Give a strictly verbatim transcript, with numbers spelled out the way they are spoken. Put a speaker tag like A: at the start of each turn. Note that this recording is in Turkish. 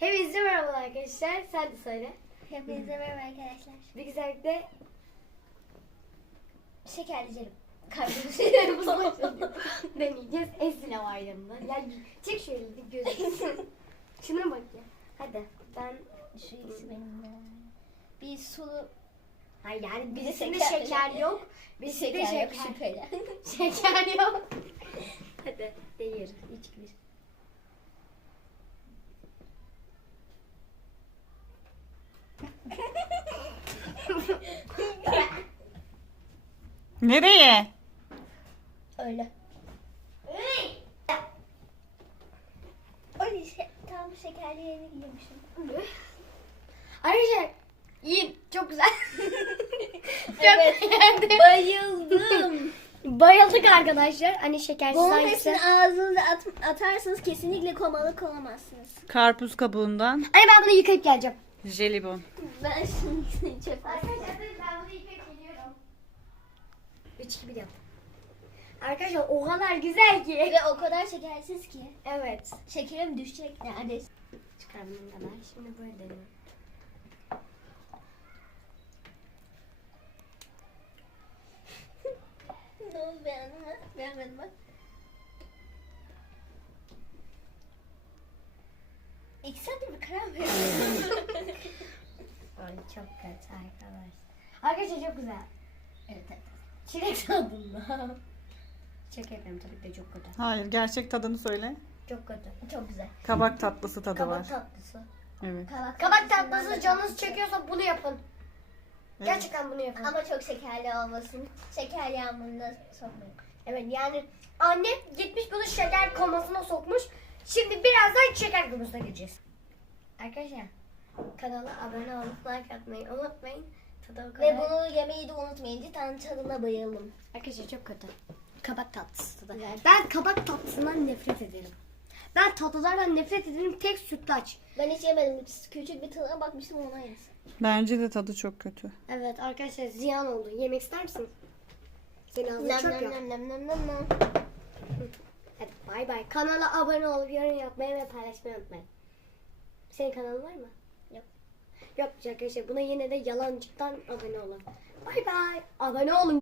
A: Hepinize merhaba arkadaşlar. Sen de söyle.
B: Hepinize merhaba arkadaşlar.
A: Bir güzellikle
B: Şekerlicelim.
A: kardeşlerimiz deneyeceğiz. Esile var yanında. Ya çek şöyle bir gözünü. Şuna bak ya. Hadi ben
B: Şu ikisi benim de. Bir sulu
A: hayır yani
B: Bir de
A: birisinde
B: şeker.
A: şeker yok.
B: bir
A: Birisinde
B: şeker yok
A: şeker.
B: şüpheli.
A: Şeker yok. Hadi değil. İç bir.
C: Nereye?
B: Öyle. Öyle şey, tam şekerli yerini yemişim.
A: Arkadaşlar yiyin. Çok güzel.
B: Evet.
A: beğendim.
B: Bayıldım.
A: Bayıldık arkadaşlar. Hani şekersiz
B: Bunun
A: hangisi?
B: hepsini ağzınıza at, atarsanız kesinlikle komalık olamazsınız.
C: Karpuz kabuğundan
A: Hani ben bunu yıkayıp geleceğim.
C: jelibon.
B: Ben şimdi çöpe
A: Arkadaşlar ben bunu yıkayıp geliyorum. üç gibi yap. Arkadaşlar o kadar güzel ki.
B: Ve o kadar şekersiz ki.
A: Evet.
B: Şekerim düşecek neredeyse.
A: Çıkar bunun kadar. Şimdi böyle deniyorum.
B: Ne oldu beğendin mi? Beğenmedim bak. İki saattir bir karar veriyorum.
A: Ay çok kötü arkadaşlar. Arkadaşlar çok güzel.
B: Evet evet.
A: Çilek tadında. Şaka yapıyorum tabii ki de çok kötü.
C: Hayır, gerçek tadını söyle.
A: Çok kötü.
B: Çok güzel.
C: Kabak tatlısı tadı
A: Kabak
C: var.
A: tatlısı.
C: Evet.
B: Kabak,
A: Kabak
B: tatlısından
A: tatlısı
B: da
A: canınız
B: tatlı.
A: çekiyorsa bunu yapın.
C: Evet.
A: Gerçekten bunu yapın.
B: Ama çok şekerli olmasın. Şeker yağmuruna sokmayın.
A: Evet yani annem gitmiş bunu şeker komasına sokmuş. Şimdi birazdan şeker komasına gireceğiz. Arkadaşlar kanala abone olup like atmayı unutmayın. Tadı o kadar.
B: Ve bunu yemeyi de unutmayın. Cidden tadına bayıldım.
A: Arkadaşlar çok kötü. Kabak tatlısı tadı.
B: Güzel.
A: Ben kabak tatlısından nefret ederim. Ben tatlılardan nefret ederim. Tek sütlaç.
B: Ben hiç yemedim. Küçük bir tadına bakmıştım ona aynısı.
C: Bence de tadı çok kötü.
A: Evet arkadaşlar ziyan oldu. Yemek ister misin? Senin ağzın
B: Nem
A: çok
B: nem
A: yok.
B: nem nem nem nem nem.
A: Hadi bay bay. Kanala abone olup yorum yapmayı ve paylaşmayı unutmayın. Senin kanalın var mı?
B: Yok.
A: Yok arkadaşlar buna yine de yalancıktan abone olun. Bay bay. Abone olun.